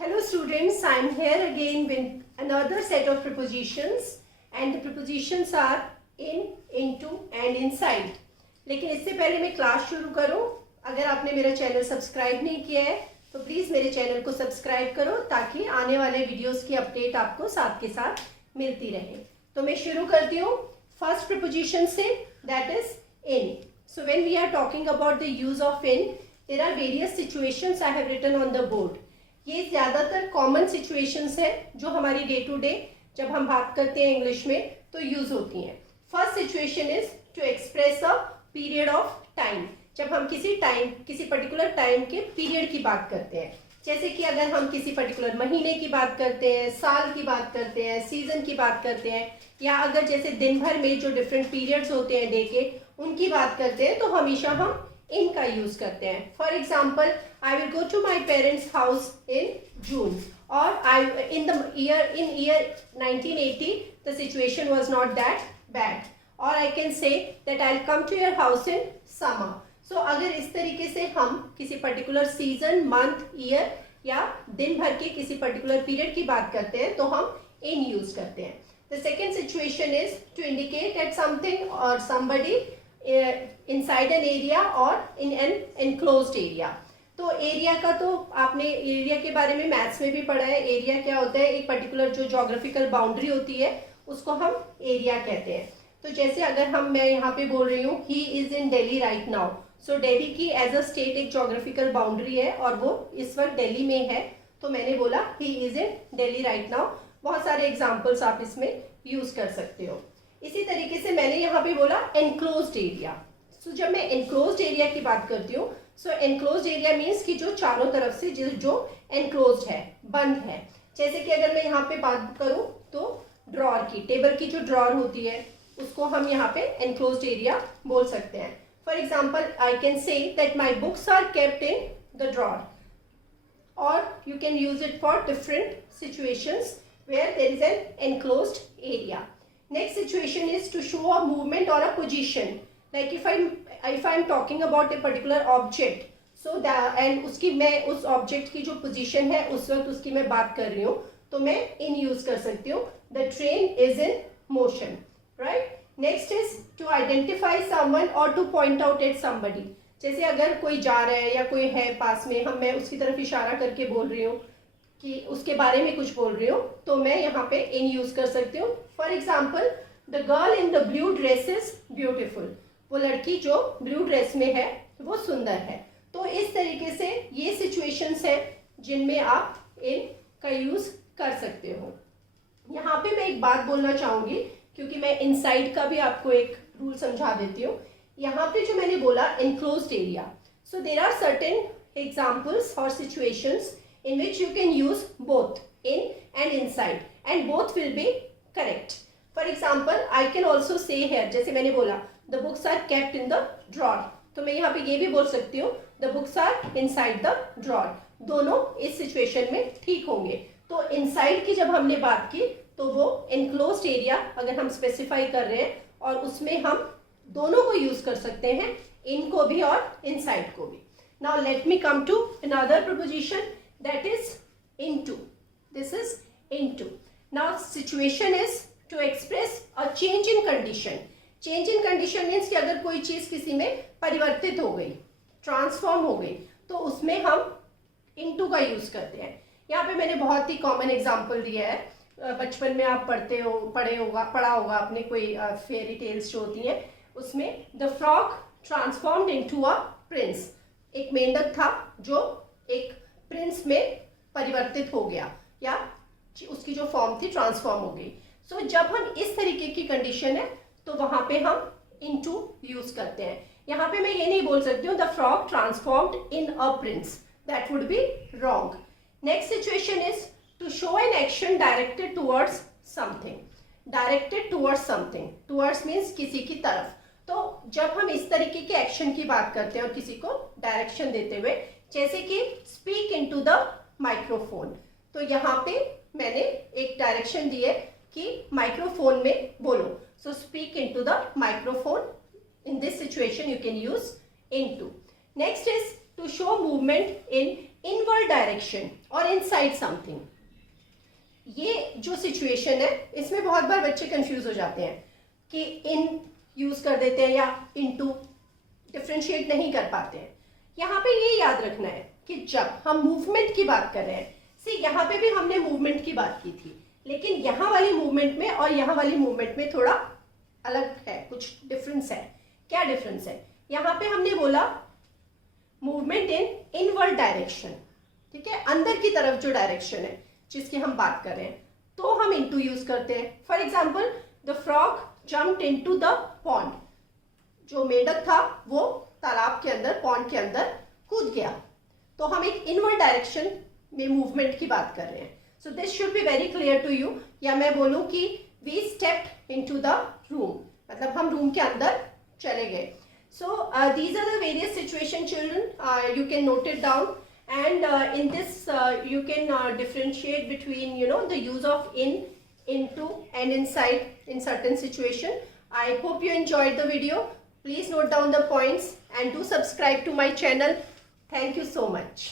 Hello students, I am here again with another set of prepositions and the prepositions are in, into and inside. लेकिन इससे पहले मैं class शुरू करूं, अगर आपने मेरा चैनल सब्सक्राइब नहीं किया है तो प्लीज़ मेरे चैनल को सब्सक्राइब करो ताकि आने वाले वीडियोस की अपडेट आपको साथ के साथ मिलती रहे। तो मैं शुरू करती हूँ फर्स्ट प्रिपोजिशन से, that is in. So when we are talking about the use of in, there are various situations I have written on the board. ये ज़्यादातर कॉमन सिचुएशंस है जो हमारी डे टू डे जब हम बात करते हैं इंग्लिश में तो यूज होती हैं। First situation is to express a period of time. जब हम किसी पर्टिकुलर टाइम के पीरियड की बात करते हैं, जैसे कि अगर हम किसी पर्टिकुलर महीने की बात करते हैं, साल की बात करते हैं, सीजन की बात करते हैं, या अगर जैसे दिन भर में जो डिफरेंट पीरियड्स होते हैं डे के, उनकी बात करते हैं, तो हमेशा हम इन का यूज करते हैं। For example, I will go to my parents house in June, और in year 1980 the situation was not that bad, or I can say that I'll come to your house in summer. So अगर इस तरीके से हम किसी particular season, month, year या दिन भर के किसी पर्टिकुलर पीरियड की बात करते हैं तो हम इन यूज करते हैं। The second situation is to indicate that something or somebody inside an area or in an enclosed area. तो एरिया का तो आपने एरिया के बारे में मैथ्स में भी पढ़ा है। एरिया क्या होता है? एक पर्टिकुलर जो ज्योग्राफिकल बाउंड्री होती है उसको हम एरिया कहते हैं। तो जैसे अगर मैं यहाँ पे बोल रही हूँ he is in Delhi right now, so Delhi की एज अ स्टेट एक ज्योग्राफिकल बाउंड्री है और वो इस वक्त दिल्ली में है, तो मैंने बोला ही is in Delhi right now. बहुत सारे एग्जाम्पल्स आप इसमें यूज कर सकते हो। इसी तरीके से मैंने यहाँ पे बोला एनक्लोज्ड एरिया। सो जब मैं एनक्लोज्ड एरिया की बात करती हूँ, सो एनक्लोज्ड एरिया मीन्स कि जो चारों तरफ से जो एनक्लोज्ड है, बंद है। जैसे कि अगर मैं यहाँ पे बात करूँ तो ड्रॉर की, टेबल की जो ड्रॉर होती है उसको हम यहाँ पे एनक्लोज्ड एरिया बोल सकते हैं। For example, I can say that my books are kept in the drawer, और you can use it for different situations where there is an enclosed area. Next situation is to show a movement or a position. Like if I'm talking about a particular object, so that and उसकी मैं उस object की जो position है उस वक्त उसकी मैं बात कर रही हूँ तो मैं in use कर सकती हूँ। The train is in motion, right? Next is to identify someone or to point out at somebody. जैसे अगर कोई जा रहा है या कोई है पास में, मैं उसकी तरफ इशारा करके बोल रही हूँ कि उसके बारे में कुछ बोल रही हूँ, तो मैं यहाँ पे इन यूज कर सकती हूँ। For example, the girl in the blue dress is beautiful. वो लड़की जो ब्लू ड्रेस में है वो सुंदर है। तो इस तरीके से ये सिचुएशंस है जिनमें आप इन का यूज कर सकते हो। यहाँ पे मैं एक बात बोलना चाहूंगी, क्योंकि मैं इनसाइड का भी आपको एक रूल समझा देती हूँ। यहाँ पे जो मैंने बोला enclosed area, so there are certain examples और situations in which you can use both in and inside and both will be correct. For example, I can also say here, जैसे मैंने बोला the books are kept in the drawer, तो मैं यहाँ पे ये भी बोल सकती हूँ the books are inside the drawer। दोनों इस सिचुएशन में ठीक होंगे। तो inside की जब हमने बात की तो वो enclosed area अगर हम स्पेसिफाई कर रहे हैं और उसमें हम दोनों को यूज कर सकते हैं, in को भी और inside को भी। Now let me come to another preposition, that is into. This is into. Now situation is to express a change in condition. Change in condition means कि अगर कोई चीज किसी में परिवर्तित हो गई, ट्रांसफॉर्म हो गई, तो उसमें हम into का यूज करते हैं। यहाँ पे मैंने बहुत ही कॉमन एग्जांपल दिया है। बचपन में आप पढ़ा होगा आपने कोई फेरी टेल्स जो होती हैं, उसमें the frog transformed into a prince. एक मेंढक था जो एक प्रिंस में परिवर्तित हो गया, या उसकी जो फॉर्म थी ट्रांसफॉर्म हो गई। सो जब हम इस तरीके की कंडीशन है तो वहां पे हम इनटू यूज करते हैं। यहाँ पे मैं ये नहीं बोल सकती हूँ the frog transformed in a prince, that would be wrong. Next situation is to show an action directed towards something. Directed towards something, towards means किसी की तरफ। तो जब हम इस तरीके के एक्शन की बात करते हैं और किसी को डायरेक्शन देते हुए, जैसे कि स्पीक इनटू द माइक्रोफोन, तो यहाँ पे मैंने एक डायरेक्शन दी है कि माइक्रोफोन में बोलो। So speak into the microphone. In this situation you can use into. Next is to show movement in inward direction और इनसाइड समथिंग। ये जो सिचुएशन है इसमें बहुत बार बच्चे कंफ्यूज हो जाते हैं कि इन यूज कर देते हैं या इनटू, डिफ्रेंशिएट नहीं कर पाते हैं। यहाँ पे ये याद रखना है कि जब हम मूवमेंट की बात कर रहे हैं, यहाँ पे भी हमने मूवमेंट की बात की थी, लेकिन यहाँ वाली मूवमेंट में और यहाँ वाली मूवमेंट में थोड़ा अलग है, कुछ डिफरेंस है। क्या डिफरेंस है? यहाँ पे हमने बोला मूवमेंट इन इनवर्ड डायरेक्शन, ठीक है, अंदर की तरफ जो डायरेक्शन है जिसकी हम बात कर रहे हैं, तो हम इनटू यूज करते हैं। For example, the frog jumped into the pond, जो मेंढक था वो तालाब के अंदर, पॉन्ड के अंदर कूद गया, तो हम एक इनवर्ड डायरेक्शन में मूवमेंट की बात कर रहे हैं। So this should be very clear to you. या मैं बोलूं कि we stepped into the room, मतलब हम रूम के अंदर चले गए। So these are the various situation, children. You can note it down, and in this you can differentiate between, you know, the use of in, into, and inside in certain situation. I hope you enjoyed the video. Please note down the points and do subscribe to my channel. Thank you so much.